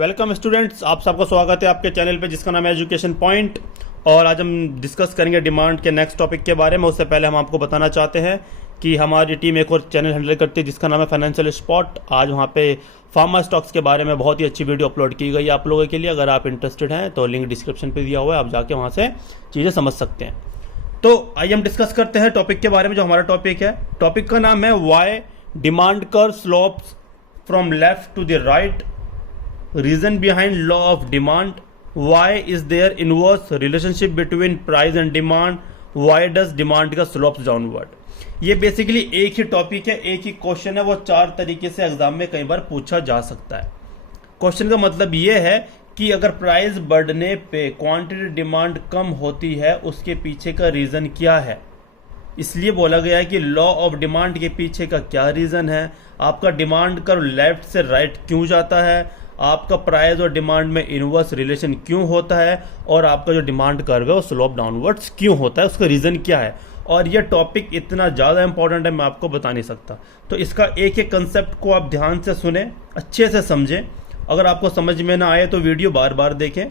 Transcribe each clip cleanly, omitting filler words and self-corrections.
Welcome students, आप सबका स्वागत है आपके चैनल पे जिसका नाम है एजुकेशन पॉइंट। और आज हम डिस्कस करेंगे डिमांड के नेक्स्ट टॉपिक के बारे में। उससे पहले हम आपको बताना चाहते हैं कि हमारी टीम एक और चैनल हैंडल करती है जिसका नाम है फाइनेंशियल स्पॉट। आज वहाँ पे फार्मा स्टॉक्स के बारे में बहुत ही अच्छी वीडियो अपलोड की गई है आप लोगों के लिए। अगर आप इंटरेस्टेड हैं तो लिंक डिस्क्रिप्शन पर दिया हुआ है, आप जाके वहाँ से चीज़ें समझ सकते हैं। तो आइए हम डिस्कस करते हैं टॉपिक के बारे में। जो हमारा टॉपिक है, टॉपिक का नाम है why demand curve slopes from left to the right, reason behind law of demand, why is there inverse relationship between price and demand, why does demand का slopes downward। ये बेसिकली एक ही topic है, एक ही question है, वो 4 तरीके से exam में कई बार पूछा जा सकता है। क्वेश्चन का मतलब ये है कि अगर प्राइस बढ़ने पे क्वांटिटी डिमांड कम होती है, उसके पीछे का रीजन क्या है। इसलिए बोला गया है कि लॉ ऑफ डिमांड के पीछे का क्या रीजन है, आपका डिमांड कर्व लेफ्ट से राइट क्यों जाता है, आपका प्राइस और डिमांड में इनवर्स रिलेशन क्यों होता है, और आपका जो डिमांड कर्व है वो स्लोप डाउनवर्ड्स क्यों होता है, उसका रीजन क्या है। और ये टॉपिक इतना ज़्यादा इंपॉर्टेंट है, मैं आपको बता नहीं सकता। तो इसका एक एक कंसेप्ट को आप ध्यान से सुने, अच्छे से समझें। अगर आपको समझ में ना आए तो वीडियो बार बार देखें,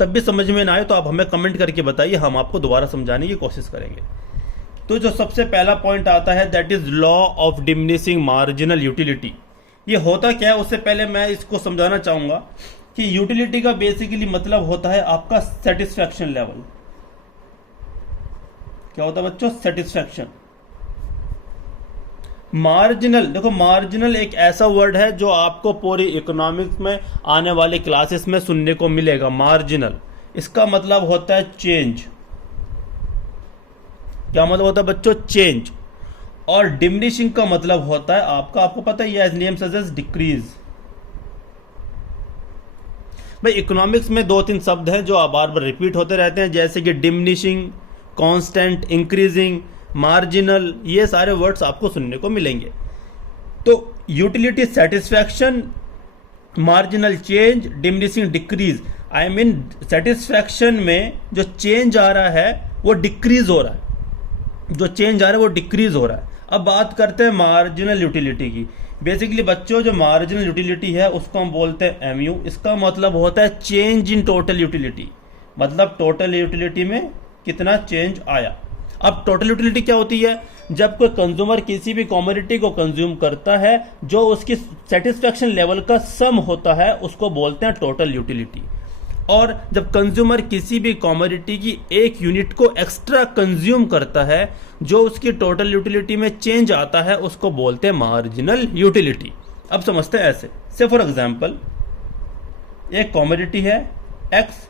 तब भी समझ में ना आए तो आप हमें कमेंट करके बताइए, हम आपको दोबारा समझाने की कोशिश करेंगे। तो जो सबसे पहला पॉइंट आता है, that is law of diminishing marginal utility. ये होता क्या है, उससे पहले मैं इसको समझाना चाहूंगा कि यूटिलिटी का बेसिकली मतलब होता है आपका सेटिस्फैक्शन लेवल। क्या होता है बच्चों? सेटिस्फैक्शन। मार्जिनल, देखो मार्जिनल एक ऐसा वर्ड है जो आपको पूरी इकोनॉमिक्स में आने वाले क्लासेस में सुनने को मिलेगा। मार्जिनल, इसका मतलब होता है चेंज। क्या मतलब होता है बच्चों? चेंज। और डिमिनिशिंग का मतलब होता है आपको पता है, एज नेम सजेस्ट डिक्रीज। भाई इकोनॉमिक्स में 2-3 शब्द हैं जो बार बार रिपीट होते रहते हैं, जैसे कि डिमिनिशिंग, कांस्टेंट, इंक्रीजिंग, मार्जिनल, ये सारे वर्ड्स आपको सुनने को मिलेंगे। तो utility satisfaction, marginal change, diminishing decrease. I mean satisfaction में जो चेंज आ रहा है वो डिक्रीज हो रहा है, जो चेंज आ रहा है वो डिक्रीज हो रहा है। अब बात करते हैं मार्जिनल यूटिलिटी की। बेसिकली बच्चों जो मार्जिनल यूटिलिटी है उसको हम बोलते हैं एमयू। इसका मतलब होता है चेंज इन टोटल यूटिलिटी, मतलब टोटल यूटिलिटी में कितना चेंज आया। अब टोटल यूटिलिटी क्या होती है? जब कोई कंज्यूमर किसी भी कमोडिटी को कंज्यूम करता है, जो उसकी सेटिस्फैक्शन लेवल का सम होता है, उसको बोलते हैं टोटल यूटिलिटी। और जब कंज्यूमर किसी भी कमोडिटी की एक यूनिट को एक्स्ट्रा कंज्यूम करता है, जो उसकी टोटल यूटिलिटी में चेंज आता है, उसको बोलते हैं मार्जिनल यूटिलिटी। अब समझते हैं ऐसे। से फॉर एग्जांपल एक कमोडिटी है एक्स,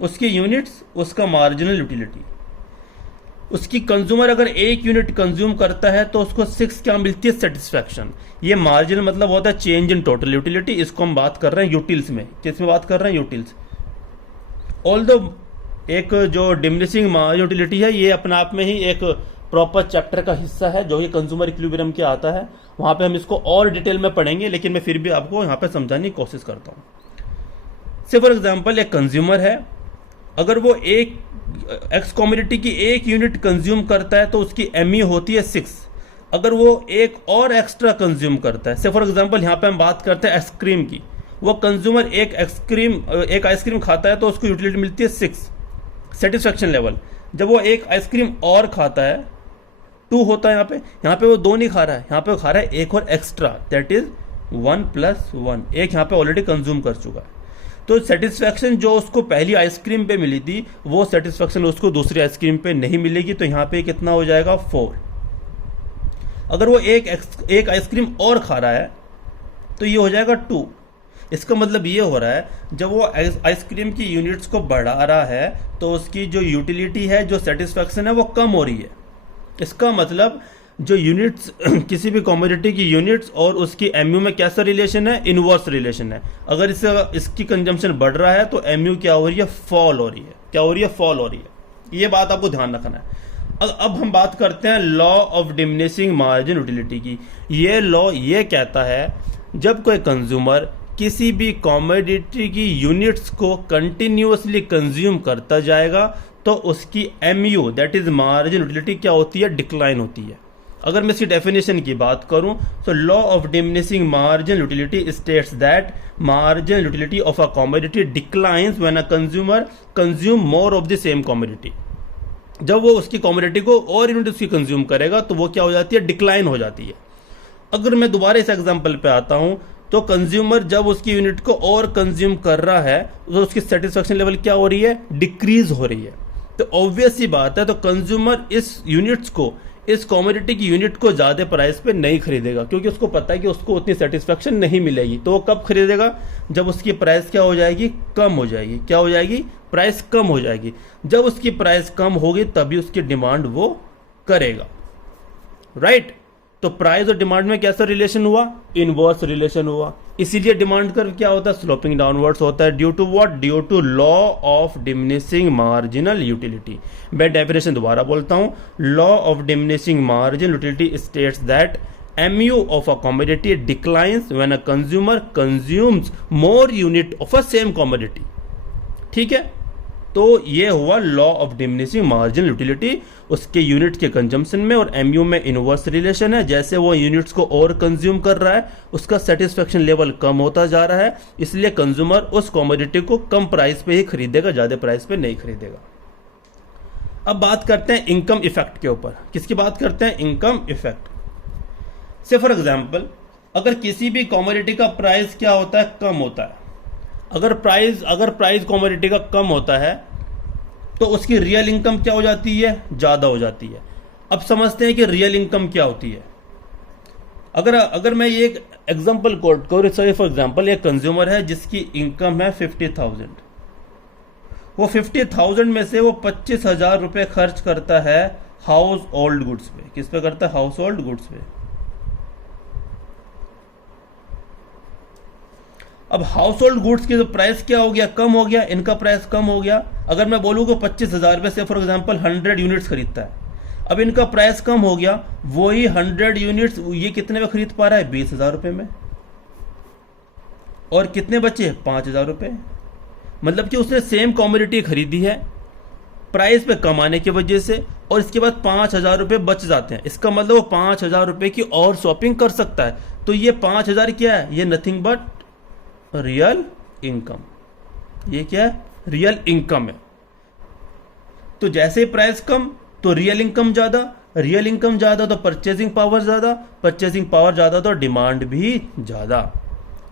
उसकी यूनिट्स, उसका मार्जिनल यूटिलिटी। उसकी कंज्यूमर अगर एक यूनिट कंज्यूम करता है तो उसको 6 क्या मिलती है? सेटिस्फैक्शन। ये मार्जिन मतलब होता है चेंज इन टोटल यूटिलिटी। इसको हम बात कर रहे हैं यूटिल्स में। किसमें बात कर रहे हैं? यूटिल्स। ऑल्दो एक जो डिमिनिशिंग यूटिलिटी है, ये अपने आप में ही एक प्रॉपर चैप्टर का हिस्सा है जो कि कंज्यूमर इक्विलिब्रियम के आता है। वहां पे हम इसको और डिटेल में पढ़ेंगे, लेकिन मैं फिर भी आपको यहाँ पे समझाने की कोशिश करता हूँ। से फॉर एग्जाम्पल एक कंज्यूमर है, अगर वो एक एक्स कमोडिटी की एक यूनिट कंज्यूम करता है तो उसकी एमई होती है 6। अगर वो एक और एक्स्ट्रा कंज्यूम करता है, से फॉर एग्जांपल यहाँ पे हम बात करते हैं आइसक्रीम की, वो कंज्यूमर एक आइसक्रीम खाता है तो उसको यूटिलिटी मिलती है 6 सेटिस्फैक्शन लेवल। जब वो एक आइसक्रीम और खाता है, 2 होता है यहाँ पे वो 2 नहीं खा रहा है, यहाँ पे वो खा रहा है एक और एक्स्ट्रा, दैट इज 1 + 1। एक यहाँ पे ऑलरेडी कंज्यूम कर चुका है। तो सेटिस्फैक्शन जो उसको पहली आइसक्रीम पे मिली थी, वो सेटिस्फैक्शन उसको दूसरी आइसक्रीम पे नहीं मिलेगी। तो यहाँ पे कितना हो जाएगा? 4। अगर वो एक आइसक्रीम और खा रहा है तो ये हो जाएगा 2। इसका मतलब ये हो रहा है, जब वो आइसक्रीम की यूनिट्स को बढ़ा रहा है तो उसकी जो यूटिलिटी है, जो सेटिस्फैक्शन है, वो कम हो रही है। इसका मतलब जो यूनिट्स किसी भी कमोडिटी की यूनिट्स और उसकी एमयू में कैसा रिलेशन है? इनवर्स रिलेशन है। अगर इसकी कंजम्पशन बढ़ रहा है तो एमयू क्या हो रही है? फॉल हो रही है। क्या हो रही है? फॉल हो रही है। ये बात आपको ध्यान रखना है। अब हम बात करते हैं law of diminishing margin utility की। ये लॉ ये कहता है, जब कोई कंज्यूमर किसी भी कमोडिटी की यूनिट्स को कंटिन्यूअसली कंज्यूम करता जाएगा तो उसकी MU, that is margin utility, क्या होती है? डिक्लाइन होती है। अगर मैं इसकी डेफिनेशन की बात करूं तो law of diminishing marginal utility states that marginal utility of a commodity declines when a consumer consume more of the same commodity. जब वो उसकी कमोडिटी को और यूनिट उसकी कंज्यूम करेगा तो वो क्या हो जाती है, डिक्लाइन हो जाती है। अगर मैं दोबारा इस एग्जांपल पे आता हूं तो कंज्यूमर जब उसकी यूनिट को और कंज्यूम कर रहा है तो उसकी सेटिस्फेक्शन लेवल क्या हो रही है, डिक्रीज हो रही है। तो ऑब्वियस सी बात है, तो कंज्यूमर इस यूनिट्स को, इस कमोडिटी की यूनिट को ज्यादा प्राइस पे नहीं खरीदेगा, क्योंकि उसको पता है कि उसको उतनी सेटिस्फेक्शन नहीं मिलेगी। तो वो कब खरीदेगा, जब उसकी प्राइस क्या हो जाएगी, कम हो जाएगी। क्या हो जाएगी, प्राइस कम हो जाएगी। जब उसकी प्राइस कम होगी तभी उसकी डिमांड वो करेगा, राइट। तो प्राइस और डिमांड में कैसा रिलेशन हुआ, इनवर्स रिलेशन हुआ। इसीलिए डिमांड कर्व क्या होता है, स्लोपिंग डाउनवर्ड्स होता है। Due to what, due to law of diminishing marginal utility. मैं डेफिनेशन दोबारा बोलता हूं, law of diminishing marginal utility states that MU of a commodity declines when a consumer consumes more unit of a same commodity। ठीक है, तो ये हुआ law of diminishing marginal utility, उसके यूनिट के कंजम्पशन में। और MU में इनवर्स रिलेशन है, जैसे वो यूनिट्स को और कंज्यूम कर रहा है उसका सेटिस्फेक्शन लेवल कम होता जा रहा है, इसलिए कंज्यूमर उस कमोडिटी को कम प्राइस पे ही खरीदेगा, ज्यादा प्राइस पे नहीं खरीदेगा। अब बात करते हैं इनकम इफेक्ट के ऊपर। किसकी बात करते हैं, इनकम इफेक्ट से। फॉर एग्जाम्पल, अगर किसी भी कमोडिटी का प्राइस क्या होता है, कम होता है। अगर प्राइस कमोडिटी का कम होता है तो उसकी रियल इनकम क्या हो जाती है, ज्यादा हो जाती है। अब समझते हैं कि रियल इनकम क्या होती है। अगर मैं ये एक एग्जांपल कोट करूं, फॉर एग्जांपल एक कंज्यूमर है जिसकी इनकम है 50,000, वो 50,000 में से वो 25,000 रुपए खर्च करता है हाउस होल्ड गुड्स पे। किस पे करता है, हाउस होल्ड गुड्स पे। अब हाउस होल्ड गुड्स की जो प्राइस क्या हो गया, कम हो गया, इनका प्राइस कम हो गया। अगर मैं बोलूँ कि 25,000 रुपये से फॉर एग्जांपल 100 यूनिट्स खरीदता है, अब इनका प्राइस कम हो गया, वही 100 यूनिट्स ये कितने में खरीद पा रहा है, 20,000 रुपये में। और कितने बचे, 5,000 रुपये। मतलब कि उसने सेम कमोडिटी खरीदी है प्राइस पे कम आने की वजह से, और इसके बाद 5,000 रुपये बच जाते हैं। इसका मतलब वो 5,000 रुपये की और शॉपिंग कर सकता है। तो ये 5,000 क्या है, ये नथिंग बट रियल इनकम। ये क्या है, रियल इनकम है। तो जैसे प्राइस कम तो रियल इनकम ज्यादा, रियल इनकम ज्यादा तो परचेजिंग पावर ज्यादा, परचेजिंग पावर ज्यादा तो डिमांड भी ज्यादा।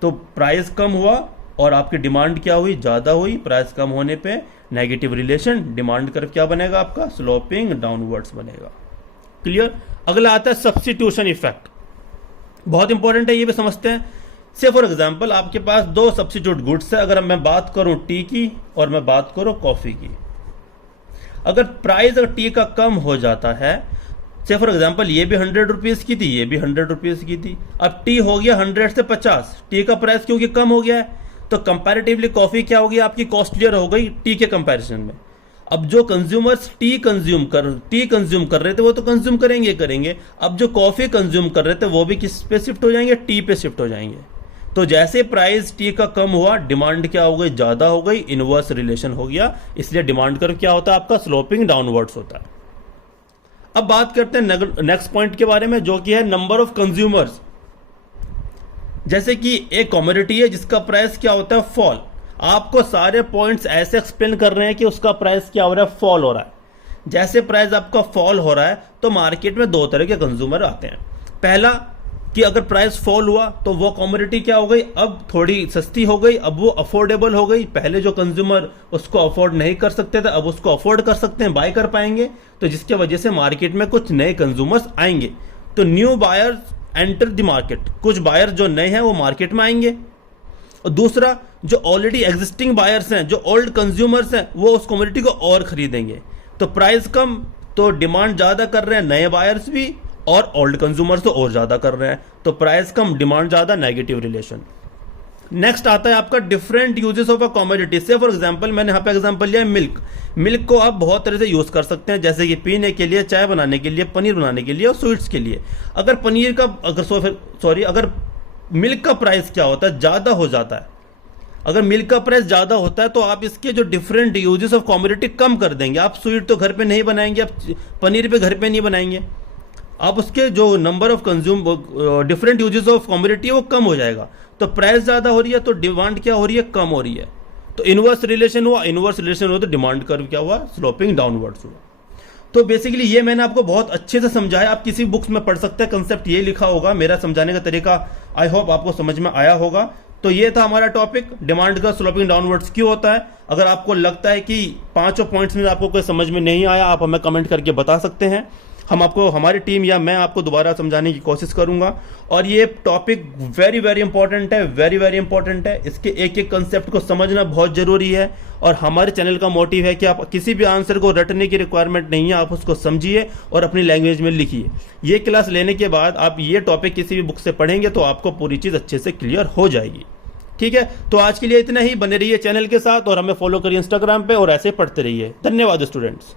तो प्राइस कम हुआ और आपकी डिमांड क्या हुई, ज्यादा हुई। प्राइस कम होने पे नेगेटिव रिलेशन, डिमांड कर्व क्या बनेगा आपका, स्लोपिंग डाउनवर्ड्स बनेगा। क्लियर। अगला आता है सब्स्टिट्यूशन इफेक्ट, बहुत इंपॉर्टेंट है, ये भी समझते हैं। से फॉर एग्जाम्पल आपके पास दो सब्स्टिट्यूट गुड्स है। अगर मैं बात करूं टी की और मैं बात करूं कॉफी की, अगर प्राइस अगर टी का कम हो जाता है, से फॉर एग्जाम्पल ये भी 100 रुपीज की थी, ये भी 100 रुपीज की थी, अब टी हो गया 100 से 50, टी का प्राइस क्योंकि कम हो गया है, तो कंपैरेटिवली कॉफी क्या होगी आपकी, कॉस्टलियर हो गई टी के कंपैरिजन में। अब जो कंज्यूमर्स टी कंज्यूम कर रहे थे वो तो कंज्यूम करेंगे। अब जो कॉफी कंज्यूम कर रहे थे वो भी किस पे शिफ्ट हो जाएंगे, टी पे शिफ्ट हो जाएंगे। तो जैसे प्राइस टी का कम हुआ, डिमांड क्या हो गई, ज्यादा हो गई, इनवर्स रिलेशन हो गया। इसलिए डिमांड कर्व क्या होता है आपका, स्लोपिंग डाउनवर्ड्स होता है। अब बात करते हैं नेक्स्ट पॉइंट के बारे में, जो कि है नंबर ऑफ कंज्यूमर्स। जैसे कि एक कमोडिटी है जिसका प्राइस क्या होता है, फॉल। आपको सारे पॉइंट्स ऐसे एक्सप्लेन कर रहे हैं कि उसका प्राइस क्या हो रहा है, फॉल हो रहा है। जैसे प्राइस आपका फॉल हो रहा है तो मार्केट में दो तरह के कंज्यूमर आते हैं। पहला कि अगर प्राइस फॉल हुआ तो वो कमोडिटी क्या हो गई, अब थोड़ी सस्ती हो गई, अब वो अफोर्डेबल हो गई। पहले जो कंज्यूमर उसको अफोर्ड नहीं कर सकते थे, अब उसको अफोर्ड कर सकते हैं, बाय कर पाएंगे। तो जिसके वजह से मार्केट में कुछ नए कंज्यूमर्स आएंगे। तो new buyers enter the market, कुछ बायर जो नए हैं वो मार्केट में आएंगे। और दूसरा, जो ऑलरेडी एग्जिस्टिंग बायर्स हैं, जो ओल्ड कंज्यूमर्स हैं, वो उस कमोडिटी को और खरीदेंगे। तो प्राइस कम तो डिमांड ज्यादा कर रहे हैं नए बायर्स भी, और ओल्ड कंज्यूमर्स तो और ज्यादा कर रहे हैं। तो प्राइस कम, डिमांड ज्यादा, नेगेटिव रिलेशन। नेक्स्ट आता है आपका different uses of a commodity. से फॉर एग्जांपल मैंने यहाँ पे एग्जांपल लिया है मिल्क। मिल्क को आप बहुत तरह से यूज कर सकते हैं, जैसे कि पीने के लिए, चाय बनाने के लिए, पनीर बनाने के लिए और स्वीट्स के लिए। अगर पनीर का अगर मिल्क का प्राइस क्या होता है, ज्यादा हो जाता है। अगर मिल्क का प्राइस ज्यादा होता है तो आप इसके जो डिफरेंट यूजेस ऑफ कमोडिटी कम कर देंगे। आप स्वीट तो घर पे नहीं बनाएंगे, आप पनीर पे घर पे नहीं बनाएंगे। आप उसके जो number of consume different uses of commodity है वो कम हो जाएगा। तो प्राइस ज़्यादा हो रही है तो डिमांड क्या हो रही है, कम हो रही है। तो इनवर्स रिलेशन हुआ, इनवर्स रिलेशन हुआ तो डिमांड कर्व क्या हुआ, स्लोपिंग डाउनवर्ड्स हुआ। तो बेसिकली ये मैंने आपको बहुत अच्छे से समझाया, आप किसी बुक्स में पढ़ सकते हैं, कंसेप्ट ये लिखा होगा, मेरा समझाने का तरीका आई होप आपको समझ में आया होगा। तो ये था हमारा टॉपिक, डिमांड का स्लोपिंग डाउनवर्ड्स क्यों होता है। अगर आपको लगता है कि पांचों पॉइंट्स में आपको कोई समझ में नहीं आया, आप हमें कमेंट करके बता सकते हैं, हम आपको, हमारी टीम या मैं आपको दोबारा समझाने की कोशिश करूंगा। और ये टॉपिक वेरी वेरी इंपॉर्टेंट है, वेरी वेरी इंपॉर्टेंट है, इसके एक एक कंसेप्ट को समझना बहुत जरूरी है। और हमारे चैनल का मोटिव है कि आप किसी भी आंसर को रटने की रिक्वायरमेंट नहीं है, आप उसको समझिए और अपनी लैंग्वेज में लिखिए। ये क्लास लेने के बाद आप ये टॉपिक किसी भी बुक से पढ़ेंगे तो आपको पूरी चीज़ अच्छे से क्लियर हो जाएगी। ठीक है, तो आज के लिए इतना ही। बने रहिए चैनल के साथ और हमें फॉलो करिए इंस्टाग्राम पे और ऐसे पढ़ते रहिए। धन्यवाद स्टूडेंट्स।